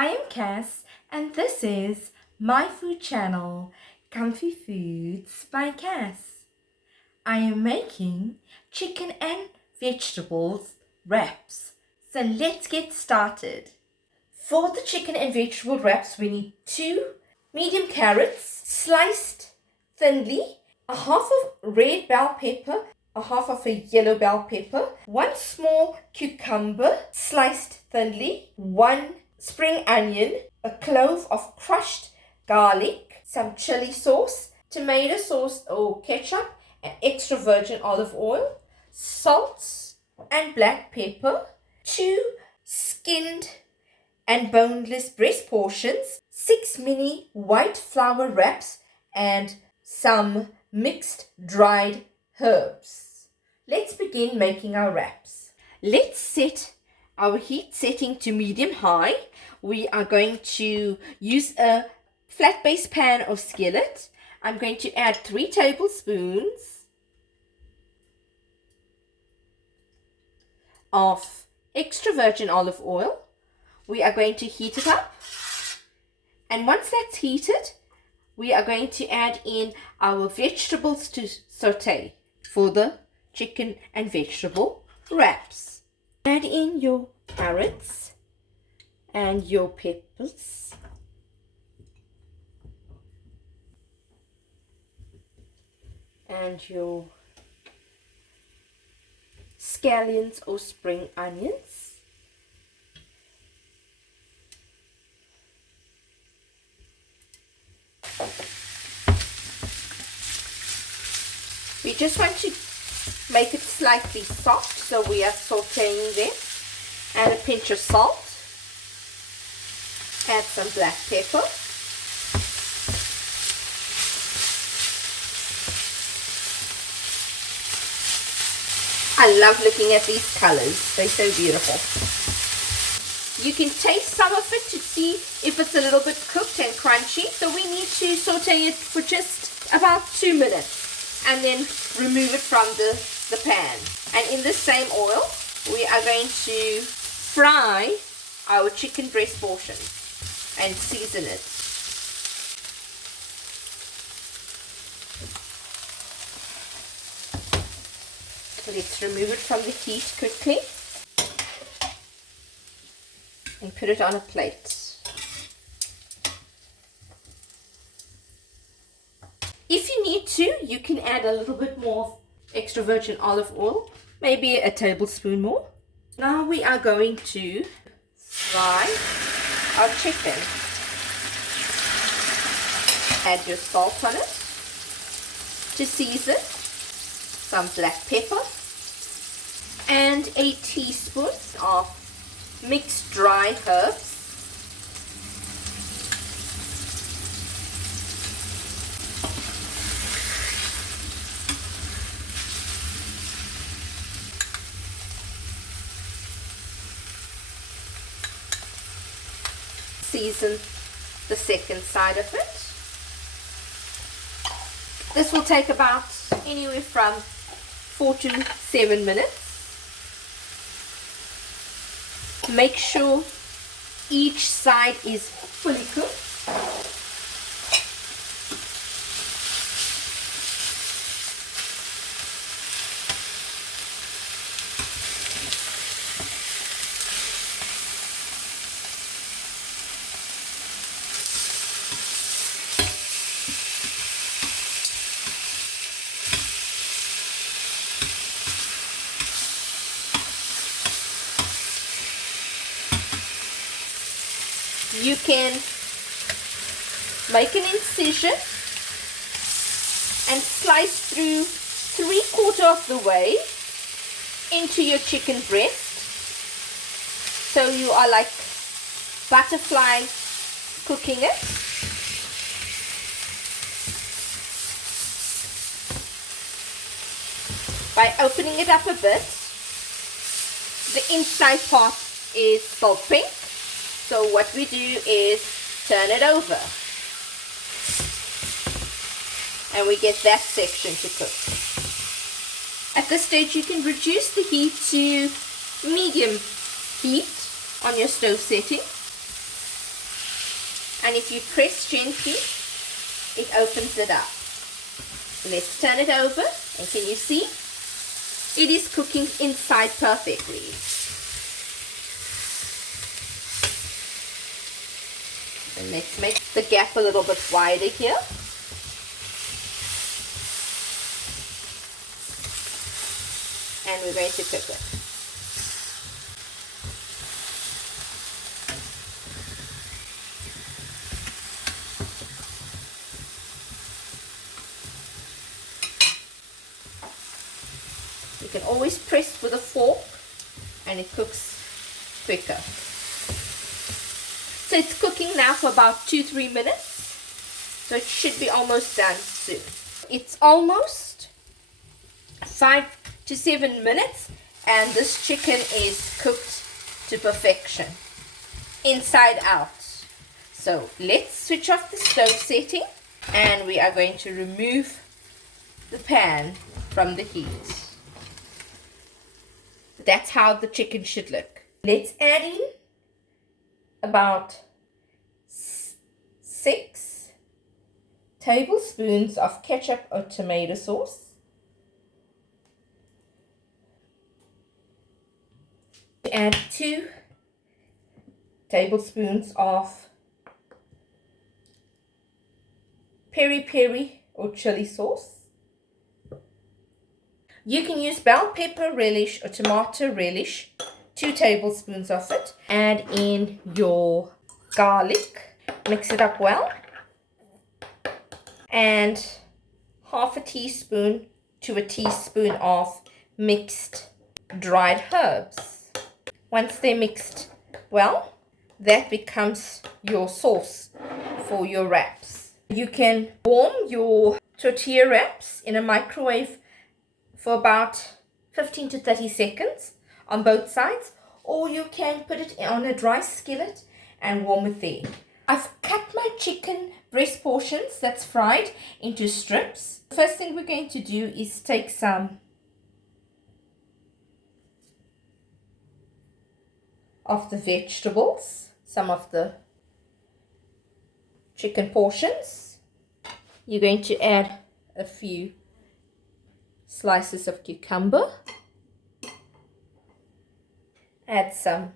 I am Cass and this is my food channel, Comfy Foods by Cass. I am making chicken and vegetables wraps. So let's get started. For the chicken and vegetable wraps we need 2 medium carrots sliced thinly, a half of red bell pepper, a half of a yellow bell pepper, 1 small cucumber sliced thinly, 1 spring onion, a clove of crushed garlic, some chili sauce, tomato sauce or ketchup, and extra virgin olive oil, salt and black pepper, 2 skinned and boneless breast portions, 6 mini white flour wraps, and some mixed dried herbs. Let's begin making our wraps. Let's set our heat setting to medium-high. We are going to use a flat base pan or skillet. I'm going to add 3 tablespoons of extra virgin olive oil. We are going to heat it up, and once that's heated, we are going to add in our vegetables to saute for the chicken and vegetable wraps. Add in your carrots and your peppers, and your scallions or spring onions. We just want to make it slightly soft, so we are sauteing them. Add a pinch of salt. Add some black pepper. I love looking at these colors. They're so beautiful. You can taste some of it to see if it's a little bit cooked and crunchy. So we need to saute it for just about 2 minutes and then remove it from the pan. And in the same oil, we are going to fry our chicken breast portions and season it. Let's remove it from the heat quickly and put it on a plate. If you need to, you can add a little bit more extra virgin olive oil, maybe a tablespoon more. Now we are going to fry our chicken. Add your salt on it to season, some black pepper, and a teaspoon of mixed dry herbs. Season the second side of it. This will take about anywhere from 4 to 7 minutes. Make sure each side is fully cooked. You can make an incision and slice through 3/4 of the way into your chicken breast, so you are like butterfly cooking it. By opening it up a bit, the inside part is still pink. So what we do is turn it over, and we get that section to cook. At this stage you can reduce the heat to medium heat on your stove setting. and if you press gently, it opens it up. Let's turn it over, and can you see? It is cooking inside perfectly. And let's make the gap a little bit wider here. And we're going to cook it. You can always press with a fork and it cooks quicker. So it's cooking now for about 2-3 minutes. So it should be almost done soon. It's almost 5 to 7 minutes and this chicken is cooked to perfection, inside out. So let's switch off the stove setting and we are going to remove the pan from the heat. That's how the chicken should look. Let's add in about 6 tablespoons of ketchup or tomato sauce. Add 2 tablespoons of peri-peri or chili sauce. You can use bell pepper relish or tomato relish, 2 tablespoons of it. Add in your garlic, mix it up well, and half a teaspoon to a teaspoon of mixed dried herbs. Once they're mixed well, that becomes your sauce for your wraps. You can warm your tortilla wraps in a microwave for about 15 to 30 seconds on both sides, or you can put it on a dry skillet and warm it there. I've cut my chicken breast portions that's fried into strips. The first thing we're going to do is take some of the vegetables, some of the chicken portions. You're going to add a few slices of cucumber, add some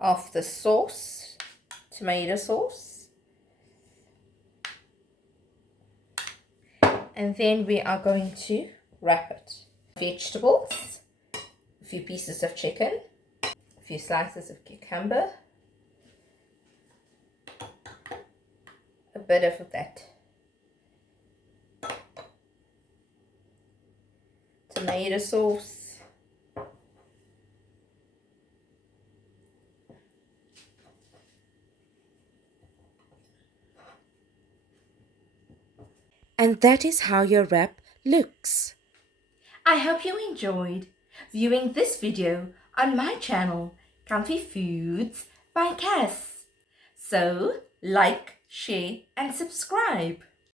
of the sauce, tomato sauce, and then we are going to wrap it. Vegetables, a few pieces of chicken, a few slices of cucumber, a bit of that tomato sauce, and that is how your wrap looks. I hope you enjoyed viewing this video on my channel, Comfy Foods by Cass. So, like, share and subscribe.